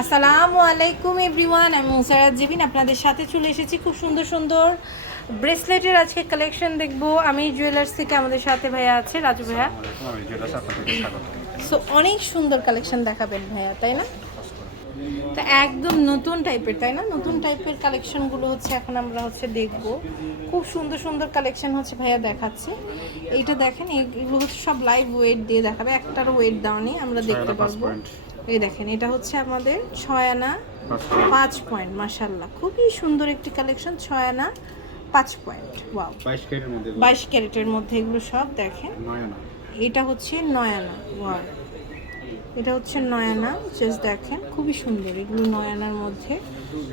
আসসালামু আলাইকুম এভরিওয়ান আমি মুসারাত জেবিন আপনাদের সাথে চলে এসেছি খুব সুন্দর সুন্দর ব্রেসলেটের আজকে কালেকশন দেখব। আমি জুয়েলার্স থেকে আমাদের সাথে ভাইয়া আছে রাজু ভাইয়া। সো অনেক সুন্দর কালেকশন দেখাবেন ভাইয়া তাই না? তা একদম নতুন টাইপের তাই না? নতুন টাইপের কালেকশনগুলো হচ্ছে এখন আমরা হচ্ছে দেখব। খুব সুন্দর সুন্দর কালেকশন হচ্ছে ভাইয়া দেখাচ্ছে। এইটা দেখেন এগুলো হচ্ছে সব লাইভ ওয়েট দিয়ে দেখাবে একটারও ওয়েট দাও নেই আমরা দেখতে পারব। এই দেখেন এটা হচ্ছে আমাদের ছয় আনা পাঁচ পয়েন্ট মাসাল্লাহ খুবই সুন্দর একটি কালেকশন ছয় আনা পাঁচ পয়েন্ট ওয়াও। বাইশ ক্যারেটের মধ্যে এগুলো। সব দেখেন। এটা হচ্ছে নয়ানা ওয়াও। এটা হচ্ছে নয়ানা জাস্ট দেখেন খুবই সুন্দর এগুলো নয়ানার মধ্যে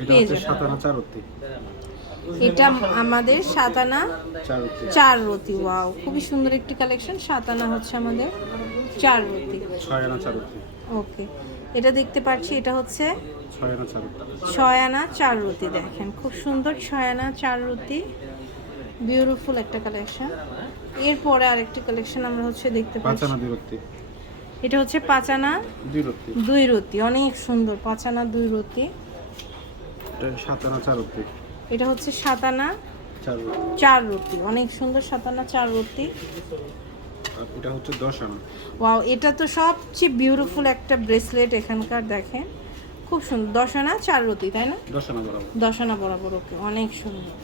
এটা পেয়ে যাবেন। এটা আমাদের সাতানা চার রতি ওয়াও। খুবই সুন্দর একটি কালেকশন সাতানা হচ্ছে আমাদের চার রতি ছয় আনা চার অত্তি ওকে। এটা দেখতে পাচ্ছি এটা হচ্ছে ছয় আনা চার রতি দেখেন খুব সুন্দর ছয় আনা চার রতি বিউটিফুল একটা কালেকশন এরপরে আরেকটি কালেকশন আমরা হচ্ছে দেখতে পাচ্ছি। এটা হচ্ছে পাঁচ আনা দুই রতি অনেক সুন্দর পাঁচ আনা দুই রতি এটা হচ্ছে সাত আনা চার রতি অনেক সুন্দর সাত আনা চার রতি আর এটা হচ্ছে দশ আনা ওয়াও এটা তো সবচেয়ে বিউটিফুল একটা ব্রেসলেট এখানকার দেখেন। খুব সুন্দর। দশ আনা চার রতি তাই না? দশ আনা বরাবর। দশ আনা বরাবর ওকে অনেক সুন্দর।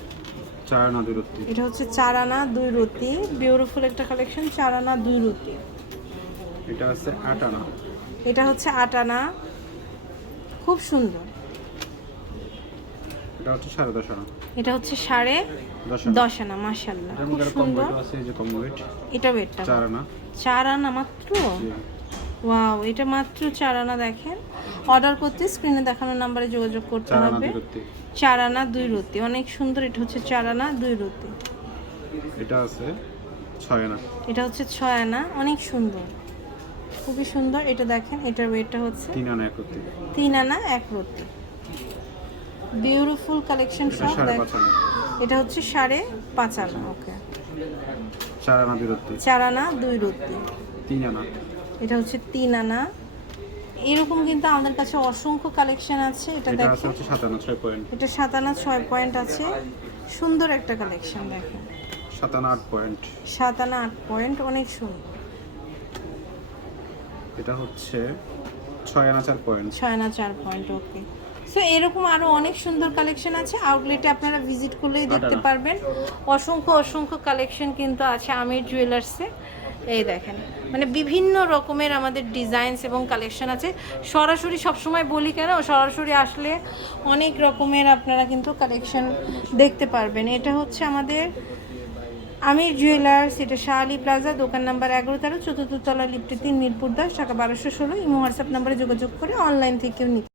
চার আনা দুই অত্তি এটা হচ্ছে চার আনা দুই রতি। বিউটিফুল একটা কালেকশন চার আনা দুই রতি। এটা আছে আট আনা এটা হচ্ছে আট আনা খুব সুন্দর। এটা হচ্ছে সাড়ে দশ আনা এটা হচ্ছে সাড়ে দশ আনা। আনা খুব সুন্দর। এটা বেডটা চার আনা। মাত্র? ওয়াও এটা মাত্র চার আনা দেখেন। অর্ডার করতে স্ক্রিনে দেখানো নাম্বারে যোগাযোগ করতে হবে। চার আনা দুই রতি অনেক সুন্দর এটা হচ্ছে চার আনা দুই রতি এটা আছে ছয় আনা। এটা হচ্ছে ছয় আনা অনেক সুন্দর। খুবই সুন্দর এটা দেখেন এটার ওয়েটটা হচ্ছে তিন আনা এক অত্তি তিন আনা এক রতি বিউটিফুল কালেকশন সব সাড়ে দেখ পাঁচ আনা। এটা হচ্ছে সাড়ে পাঁচ আনা ওকে। চার আনা দুই অত্তি চার আনা দুই রতি তিন আনা। এটা হচ্ছে তিন আনা। এরকম কিন্তু আমাদের কাছে অসংখ্য কালেকশন আছে এটা পয়েন্ট। এটা সাত আনা ছয় পয়েন্ট আছে। সুন্দর একটা কালেকশন দেখেন। সাত আনা আট পয়েন্ট। সাত আনা আট পয়েন্ট অনেক সুন্দর। এটা হচ্ছে ছয় আনা চার পয়েন্ট। ছয় আনা চার পয়েন্ট ওকে। সো এরকম আরও অনেক সুন্দর কালেকশন আছে। আউটলেটে আপনারা ভিজিট করলেই দেখতে পারবেন। অসংখ্য অসংখ্য কালেকশন কিন্তু আছে আমির জুয়েলার্সে এই দেখেন মানে বিভিন্ন রকমের আমাদের ডিজাইনস এবং কালেকশন আছে। সরাসরি সবসময় বলি কেন সরাসরি আসলে অনেক রকমের আপনারা কিন্তু কালেকশন দেখতে পারবেন। এটা হচ্ছে আমাদের আমির জুয়েলার্স এটা শাহালি প্লাজা দোকান নাম্বার এগারো তেরো চতুর্থ তলা লিফটে তিন মিরপুর দশ টাকা বারোশো ষোলো। ইমো হোয়াটসঅ্যাপ নাম্বারে যোগাযোগ করে অনলাইন থেকেও নিতে